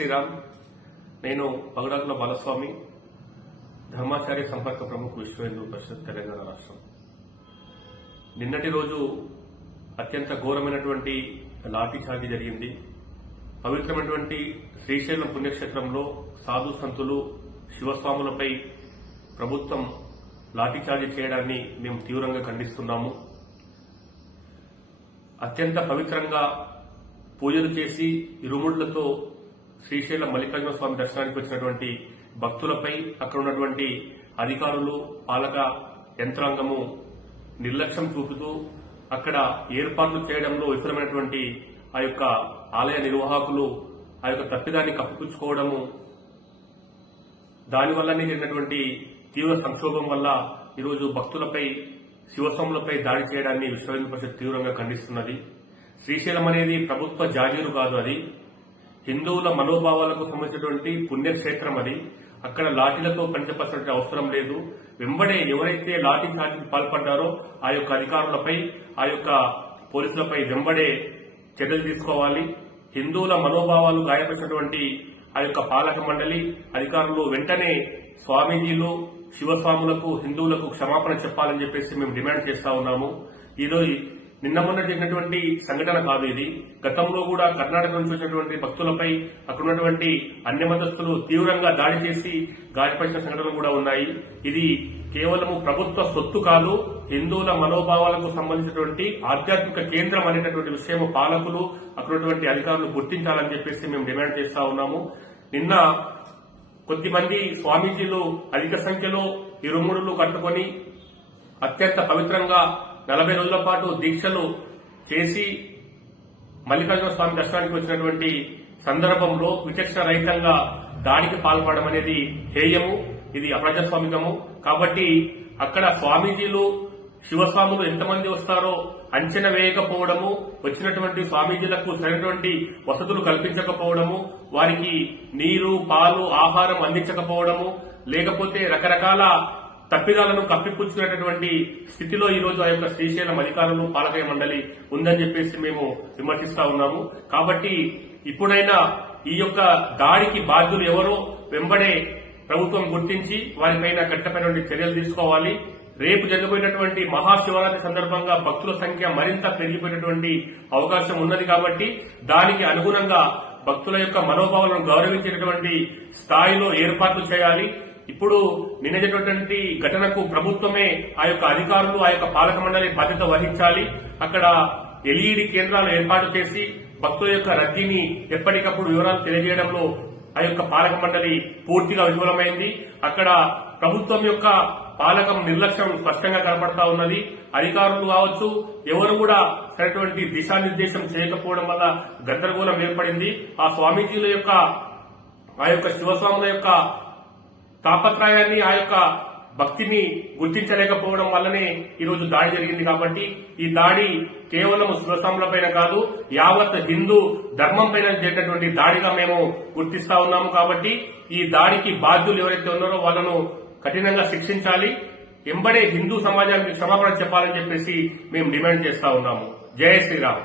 శ్రీరామ్. నేను పగడాకుల బాలస్వామి, ధర్మాచార్య సంపర్క ప్రముఖ విశ్వ హిందూ పరిషత్ తెలంగాణ రాష్ట్రం. నిన్నటి రోజు అత్యంత ఘోరమైనటువంటి లాఠీ చార్జీ జరిగింది. పవిత్రమైనటువంటి శ్రీశైలం పుణ్యక్షేత్రంలో సాధు సంతులు శివస్వాములపై ప్రభుత్వం లాఠీ చార్జీ చేయడాన్ని మేము తీవ్రంగా ఖండిస్తున్నాము. అత్యంత పవిత్రంగా పూజలు చేసి ఇరుముళ్లతో శ్రీశైలం మల్లికార్జున స్వామి దర్శనానికి వచ్చినటువంటి భక్తులపై అక్కడ ఉన్నటువంటి అధికారులు, పాలక యంత్రాంగము నిర్లక్ష్యం చూపుతూ అక్కడ ఏర్పాట్లు చేయడంలో విఫలమైనటువంటి ఆ యొక్క ఆలయ నిర్వాహకులు ఆ యొక్క తప్పిదాన్ని కప్పిపుచ్చుకోవడము, దానివల్లనే జరిగినటువంటి తీవ్ర సంక్షోభం వల్ల ఈరోజు భక్తులపై, శివస్వాములపై దాడి చేయడాన్ని విశ్వ హిందూ పరిషత్ తీవ్రంగా ఖండిస్తున్నది. శ్రీశైలం అనేది ప్రభుత్వ జాగీరు కాదు, అది హిందువుల మనోభావాలకు సంబంధించినటువంటి పుణ్యక్షేత్రం. అది అక్కడ లాఠీలతో పనిచేపాల్సిన అవసరం లేదు. వెంబడే ఎవరైతే లాఠీ చార్జీకి పాల్పడ్డారో ఆ యొక్క అధికారులపై, ఆ యొక్క పోలీసులపై వెంబడే చర్యలు తీసుకోవాలి. హిందువుల మనోభావాలు గాయపరిచినటువంటి ఆ యొక్క పాలక మండలి అధికారులు వెంటనే స్వామీజీలు, శివస్వాములకు, హిందువులకు క్షమాపణ చెప్పాలని చెప్పేసి మేము డిమాండ్ చేస్తా ఉన్నాము. ఈరోజు నిన్న మొన్న జరిగినటువంటి సంఘటన కాదు ఇది. గతంలో కూడా కర్ణాటక నుంచి వచ్చినటువంటి భక్తులపై అక్కడ ఉన్నటువంటి అన్య మతస్థులు తీవ్రంగా దాడి చేసి గాయపరిచిన సంఘటనలు కూడా ఉన్నాయి. ఇది కేవలము ప్రభుత్వ సొత్తు కాదు, హిందువుల మనోభావాలకు సంబంధించినటువంటి ఆధ్యాత్మిక కేంద్రం అనేటటువంటి విషయం పాలకులు, అక్కడ ఉన్నటువంటి అధికారులు గుర్తించాలని చెప్పేసి మేము డిమాండ్ చేస్తా ఉన్నాము. నిన్న కొద్దిమంది స్వామీజీలు అధిక సంఖ్యలో ఇరుముడులు కట్టుకొని అత్యంత పవిత్రంగా 40 రోజుల పాటు దీక్షలు చేసి మల్లికార్జున స్వామి దర్శనానికి వచ్చినటువంటి సందర్భంలో విచక్షణ రహితంగా దాడికి పాల్పడడం అనేది హేయము, ఇది అప్రజాస్వామికము. కాబట్టి అక్కడ స్వామీజీలు, శివస్వాములు ఎంతమంది వస్తారో అంచనా వేయకపోవడము, వచ్చినటువంటి స్వామీజీలకు సరైనటువంటి వసతులు కల్పించకపోవడము, వారికి నీరు, పాలు, ఆహారం అందించకపోవడము, లేకపోతే రకరకాల తప్పిదాలను కప్పిపుచ్చుకునేటటువంటి స్థితిలో ఈ రోజు ఆ యొక్క శ్రీశైలం అధికారులు, పాలక మండలి ఉందని చెప్పేసి మేము విమర్శిస్తా ఉన్నాము. కాబట్టి ఇప్పుడైనా ఈ యొక్క దాడికి బాధ్యులు ఎవరో వెంబడే ప్రభుత్వం గుర్తించి వారిపైన కఠినమైనటువంటి చర్యలు తీసుకోవాలి. రేపు జరగబోయేటటువంటి మహాశివరాత్రి సందర్భంగా భక్తుల సంఖ్య మరింత పెరిగిపోయేటటువంటి అవకాశం ఉన్నది. కాబట్టి దానికి అనుగుణంగా భక్తుల యొక్క మనోభావాలను గౌరవించేటటువంటి స్థాయిలో ఏర్పాట్లు చేయాలి. ఇప్పుడు నిన్నటువంటి ఘటనకు ప్రభుత్వమే, ఆ యొక్క అధికారులు, ఆ యొక్క పాలక మండలి బాధ్యత వహించాలి. అక్కడ ఎల్ఈడి కేంద్రాలు ఏర్పాటు చేసి భక్తుల యొక్క రద్దీని ఎప్పటికప్పుడు వివరాలు తెలియజేయడంలో ఆ యొక్క పాలక మండలి పూర్తిగా విఫలమైంది. అక్కడ ప్రభుత్వం యొక్క పాలకం నిర్లక్ష్యం స్పష్టంగా కనపడతా ఉన్నది. అధికారులు కావచ్చు, ఎవరు కూడా సరైనటువంటి దిశానిర్దేశం చేయకపోవడం వల్ల గందరగోళం ఏర్పడింది. ఆ స్వామీజీల యొక్క, ఆ యొక్క శివస్వాముల యొక్క తాపత్రయాన్ని, ఆ యొక్క భక్తిని గుర్తించలేకపోవడం వల్లనే ఈరోజు దాడి జరిగింది. కాబట్టి ఈ దాడి కేవలం శివస్వాములపైన కాదు, యావత్ హిందూ ధర్మం పైన జరిగినటువంటి దాడిగా మేము గుర్తిస్తా ఉన్నాము. కాబట్టి ఈ దాడికి బాధ్యులు ఎవరైతే ఉన్నారో వాళ్ళను కఠినంగా శిక్షించాలి. ఎంబడే హిందూ సమాజానికి క్షమాపణ చెప్పాలని చెప్పేసి మేము డిమాండ్ చేస్తా ఉన్నాము. జై శ్రీరామ్.